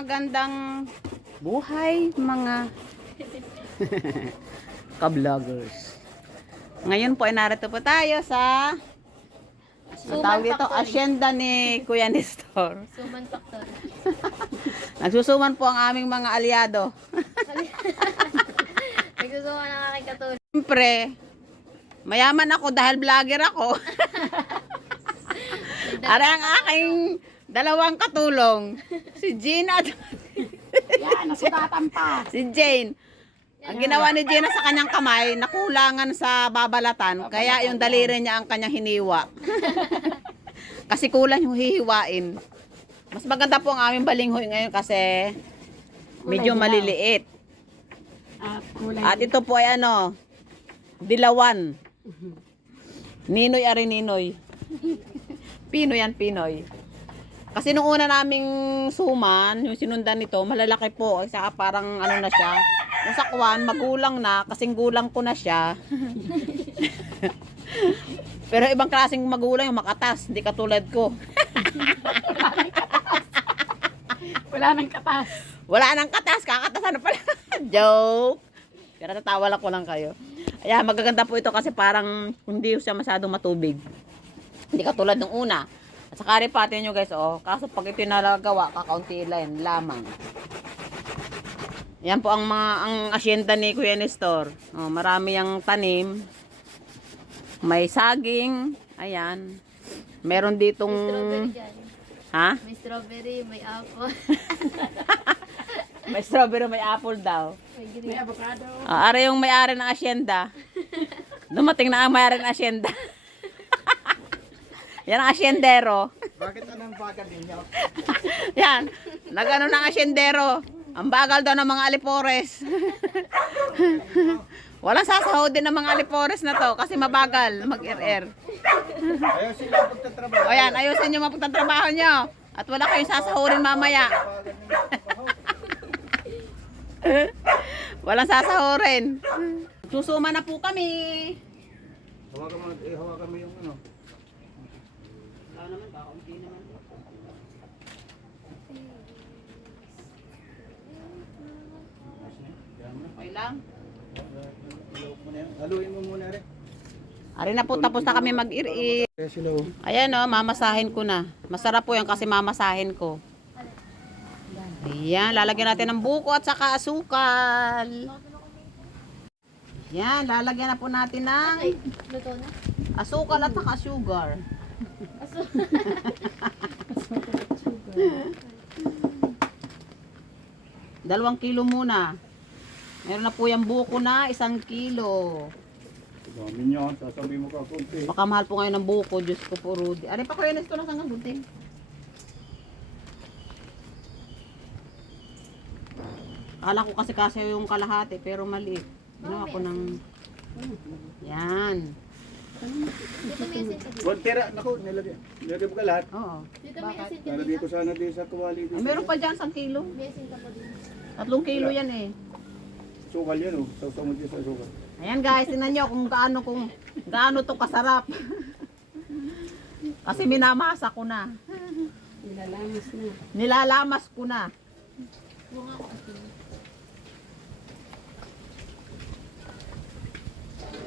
magandang buhay mga ka-vloggers. Ngayon po ay narito po tayo sa tawag dito, asyenda ni Kuya Nestor. Suman Factory. Nagsusuman po ang aming mga aliado. Nagsusuman ang aking katulad. Siyempre, mayaman ako dahil vlogger ako. Ara ang aking dalawang katulong. Si Gina at Yan, nasugatan pa. si Jane. Ang ginawa ni Gina sa kanyang kamay, nakulangan sa babalatan. Kaya yung daliri niya ang kanyang hiniwa. Kasi kulang yung hihiwain. Mas maganda po ang aming balinghoy ngayon kasi medyo maliliit. At ito po ay ano, dilawan. Ninoy ari Ninoy. Pinoy yan, Pinoy. Kasi nung una naming suman, yung sinundan nito, malalaki po. Isa parang ano na siya. Yung sakwan, magulang na, kasing gulang ko na siya. Pero ibang klaseng magulang yung makatas, hindi katulad ko. Wala nang katas. Wala nang katas, kakatasan na pala. Joke. Pero tatawa lang ko lang kayo. Ayan, magaganda po ito kasi parang hindi siya masyadong matubig. Hindi katulad ng una. At saka rin pati nyo guys, oh. Kaso pag ito nalagawa, kakaunti lang lamang. Yan po ang asyenda ni Kuya Nestor. Oh, marami ang tanim. May saging. Ayan. Meron ditong... May strawberry dyan. Ha? May strawberry, may apple. May strawberry, may apple daw. May May green. avocado. Are yung may-ari ng asyenda. Dumating na ang may-ari ng asyenda. Yan ang asyendero. Bakit anong bagal ninyo? Yan. Nagano ng asyendero. Ang bagal daw ng mga alipores. Walang sasahodin ng mga alipores na to kasi mabagal mag-er-er. Ayaw sila pagtatrabaho. O yan, ayusin nyo mapagtatrabaho nyo. At wala kayong sasahurin mamaya. Walang sasahurin. Susuma na po kami. Hawakan mo yung ano. Wala naman, kakaunti naman. Okay lang. Haluin mo muna rin. Ari na po, tapos na kami mag-ir-ir. Kaya sila Ayan o, mamasahin ko na. Masarap po yan kasi mamasahin ko. Ayan, lalagyan natin ng buko at saka asukal. Yan, lalagyan na po natin ng Ay, luto na. asukal at saka sugar. Aso. 2 kilo muna. Meron na po yung buko na 1 kilo. dami niya, sasabihin mo ka kunti. Baka mahal po ngayon ng buko, Diyos ko po, Rudy. Ano pa kuya Nestor na sanggang gunting? Akala ko kasi yung kalahati, pero maliit. Ginawa ko ng... Yan. Dito may asin ka dito. Huwag tira, naku, nilagay mo ka lahat. Oo. Dito may asin ka Nalagay dito. ko sana din sa tuwali. Ay, meron pa dyan 1 kilo. May asin ka pa dito. 3 kilo yan eh. Sukal yan oh, sausaw mo din sa sukal. Ayan guys, tingnan nyo kung gaano to kasarap. Kasi minamasa ko na. Nilalamas na. Nilalamas ko na. Bunga ko asin.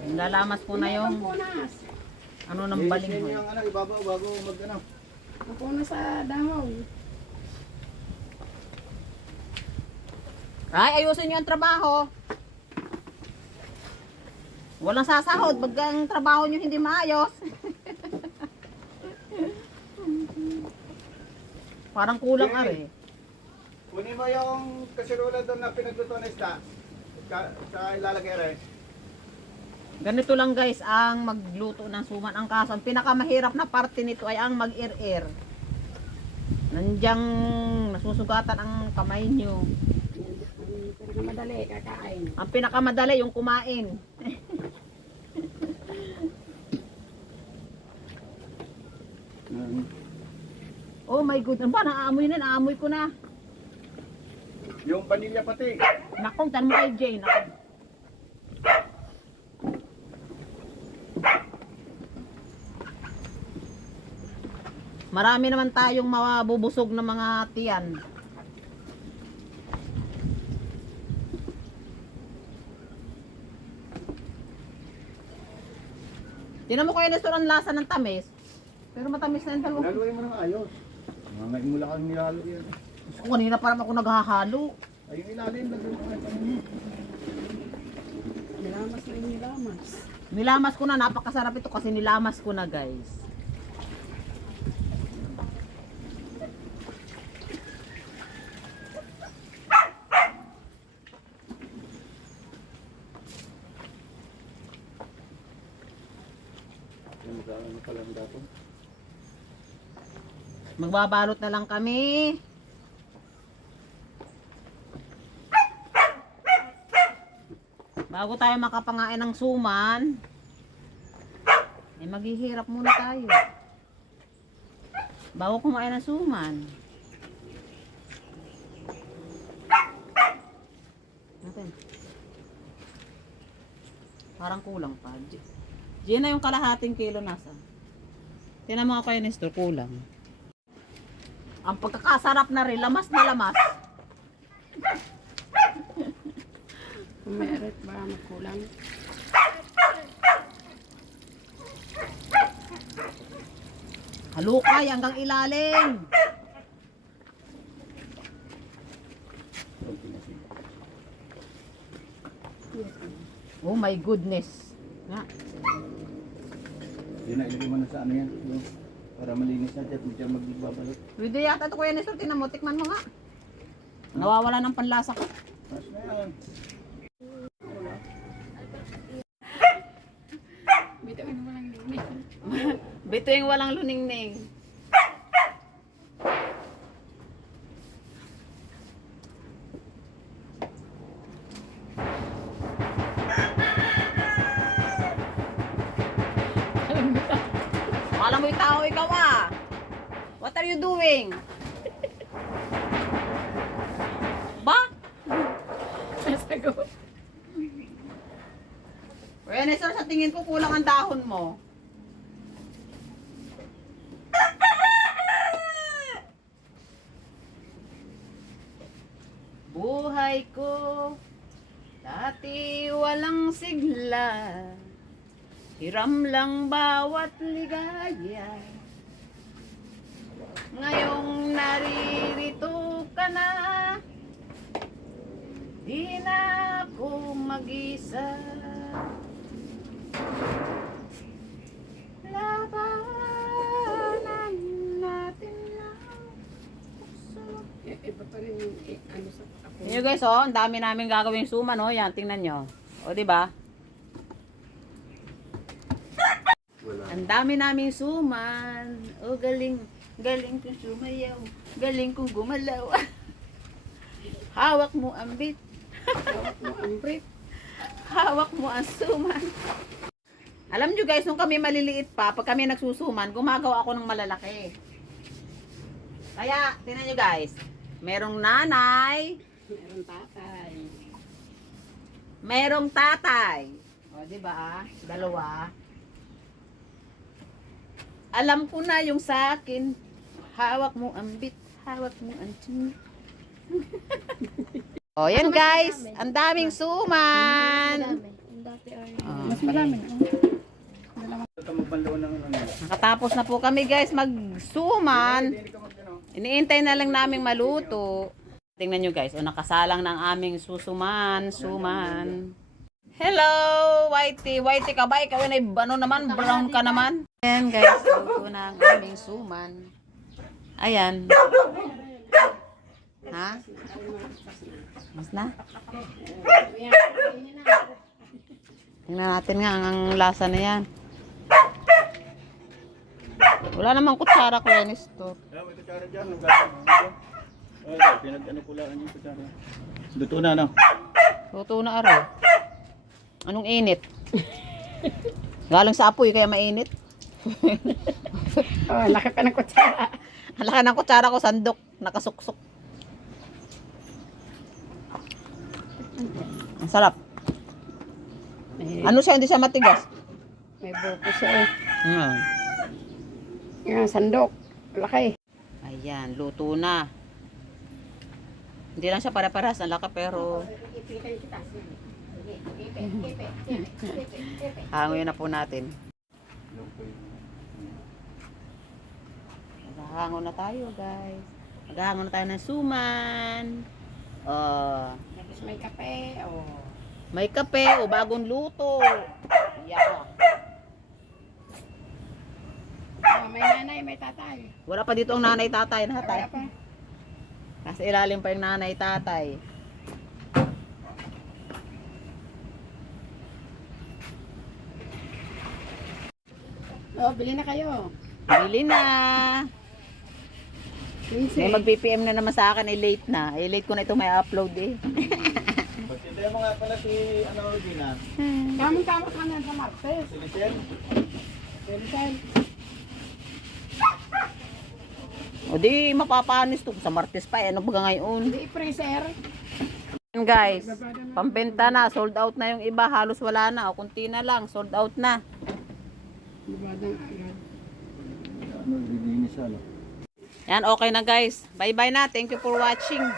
Nilalamas ko na yung Punas. ano ng Yan balinghoy. yung ano, ibabaw bago mag ano. Punas sa dahon. Ay, ayusin nyo ang trabaho. Walang sasahod. Pag ang trabaho nyo hindi maayos. Parang kulang ari. Kunin mo yung kasirola doon na pinagluto na isda. Sa ilalagay rin. Ganito lang guys ang magluto ng suman. Ang kaso, ang pinakamahirap na parte nito ay ang mag-ir-ir. Nandiyan nasusugatan ang kamay nyo. Pero madali, kakain. Ang pinakamadali yung kumain. Oh my goodness. Ba, naamoy na, naamoy ko na. Yung vanilya pati. Nakong, tan mo kay Jane. Nakong. Marami naman tayong mabubusog na mga tiyan. Tinan mo kayo Nestor ang lasa ng tamis. Pero matamis na yung dalawa. Laluin mo ng ayos. Mga mula kang nilalo yan. Gusto ko kanina pa naman ako naghahalo. Ay, yung ilalim, lagyan mo kahit ano mo. Nilamas na yung nilamas. Nilamas ko na, napakasarap ito kasi nilamas ko na guys. Yung magkakaano pa lang dato. Magbabalot na lang kami. Bago tayo makapangain ng suman, eh maghihirap muna tayo. Bago kumain ng suman. Natin. Parang kulang pa. Diyan na yung kalahating kilo nasa. Tinan mo kayo Nestor, kulang. Ang pagkakasarap na rin, lamas na lamas. Kung may arit ba magkulang? Halukay hanggang ilalim. Oh my goodness. Nga. Yun na, ilagay mo na sa ano yan. Yung, para malinis na dyan, medyo magbabalot. Pwede yata ito kuya Nestor, tinan mo, tikman mo nga. Nawawala ng panlasa ko. Tapos na yan. Bituin mo lang din. Bito yung walang luningning. Akala mo yung tao ikaw ah. What are you doing? Ba? Nasagot. Kuya Nestor, sa tingin ko kulang ang dahon mo. Buhay ko dati walang sigla, hiram lang bawat ligaya. Ngayong naririto ka na, di na ako mag-isa. Labanan natin lang puso. Iba pa rin yung ano sa ako. Yun guys, oh, ang dami namin gagawing suman, oh. Yan, tingnan nyo. O, di ba? Wala. Ang dami naming suman. Oh, galing. Galing kong sumayaw. Galing kong gumalaw. Hawak mo ang bit. Hawak mo ang brief. Hawak mo ang suman. Alam nyo guys, nung kami maliliit pa, pag kami nagsusuman, gumagawa ako ng malalaki. Kaya, tingnan nyo guys. Merong nanay. Meron tatay. Merong tatay. O, di ba? Dalawa. Alam ko na yung sa akin. Hawak mo ang bit. Hawak mo ang chin. O, yan guys. Ang daming suman. Madami. Ang dati ay. Mas marami. Ito magbanlaw ng ano. Nakatapos na po kami guys magsuman. Hindi ka mag-ano. Iniintay na lang naming maluto. Tingnan nyo guys. O, nakasalang ng aming suman. Hello, Whitey. Whitey ka ba? Ikaw ay ano naman? Brown ka naman. Ayan guys. Luto na ang aming suman. Ayan. Ha? Mas na? Tingnan natin nga ang lasa na yan. Wala namang kutsara ko yan ito. Kaya may kutsara dyan. Ang gano'n. Ay, pinag-ano kulaan yung kutsara. Luto na, no? Luto na araw. Anong init? Galing sa apoy kaya mainit. Oh, laki pa ng kutsara. Ang laki ng kutsara ko, sandok, nakasuksok. Ang sarap. Ano siya, hindi siya matigas. May buko siya eh. Hmm. Yan, sandok. Laki. Ayan, luto na. Hindi lang siya para-paras, ang laki pero hangoy na po natin. Hahangon na tayo, guys. Maghahangon na tayo ng suman. Tapos may kape, May kape o bagong luto. Yeah. may nanay, may tatay. Wala pa dito ang nanay tatay na Wala pa. Nasa ilalim pa yung nanay tatay. Bili na kayo. Bili na. May 15. mag-PPM na naman sa akin, late na. Late ko na ito may upload eh. Pagkita mo nga pala si Gina. Tamang-tama ka na sa Martes. Si Michelle. Belisan. O di, mapapanis to. Sa Martes pa, ano ba ngayon? Hindi freezer. Yan guys, pambenta na. Sold out na yung iba. Halos wala na. O kunti na lang. Sold out na. Babadang agad. Ano, linis ano? Yan, okay na guys. Bye-bye na. Thank you for watching.